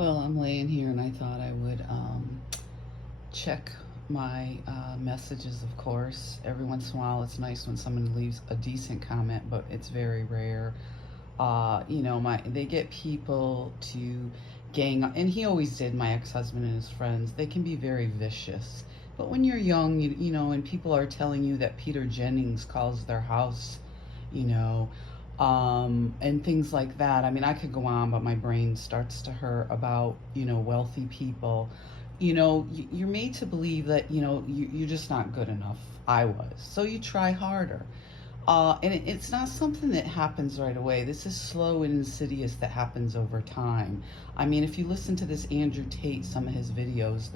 Well, I'm laying here and I thought I would check my messages, of course. Every once in a while, it's nice when someone leaves a decent comment, but it's very rare. They get people to gang up, and he always did, my ex-husband and his friends. They can be very vicious. But when you're young, and people are telling you that Peter Jennings calls their house, you know, and things like that. I mean, I could go on, but my brain starts to hurt about, wealthy people. You're made to believe that, you're just not good enough. I was. So you try harder. It's not something that happens right away. This is slow and insidious that happens over time. I mean, if you listen to this Andrew Tate, some of his videos,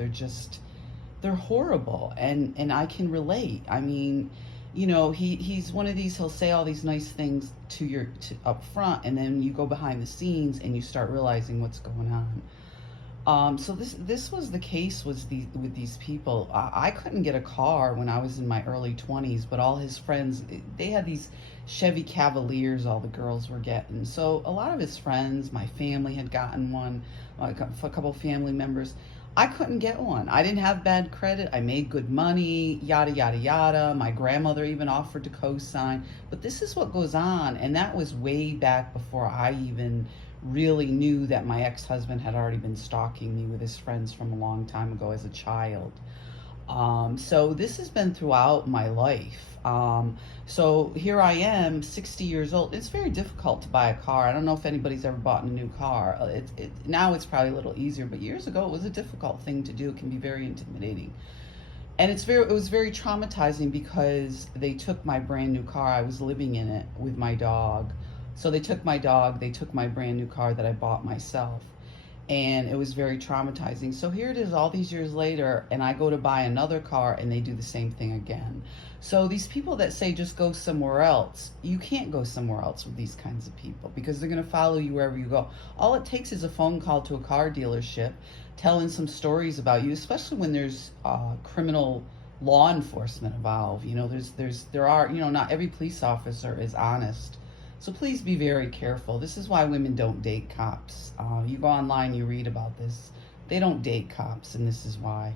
they're horrible, and I can relate. I mean, he's one of these. He'll say all these nice things to up front, and then you go behind the scenes and you start realizing what's going on. So this was the case with these people. I couldn't get a car when I was in my early 20s, but all his friends, they had these Chevy Cavaliers all the girls were getting. So a lot of his friends, my family had gotten one, a couple of family members. I couldn't get one. I didn't have bad credit. I made good money, yada, yada, yada. My grandmother even offered to co-sign. But this is what goes on. And that was way back before I even really knew that my ex-husband had already been stalking me with his friends from a long time ago as a child. So this has been throughout my life. So here I am, 60 years old. It's very difficult to buy a car. I don't know if anybody's ever bought a new car. Now it's probably a little easier, but years ago it was a difficult thing to do. It can be very intimidating. And it was very traumatizing because they took my brand new car. I was living in it with my dog. So they took my dog, they took my brand new car that I bought myself. And it was very traumatizing. So here it is all these years later, and I go to buy another car and they do the same thing again. So these people that say just go somewhere else, you can't go somewhere else with these kinds of people because they're going to follow you wherever you go. All it takes is a phone call to a car dealership telling some stories about you, especially when there's criminal law enforcement involved. Not every police officer is honest. So please be very careful. This is why women don't date cops. You go online, you read about this. They don't date cops, and this is why.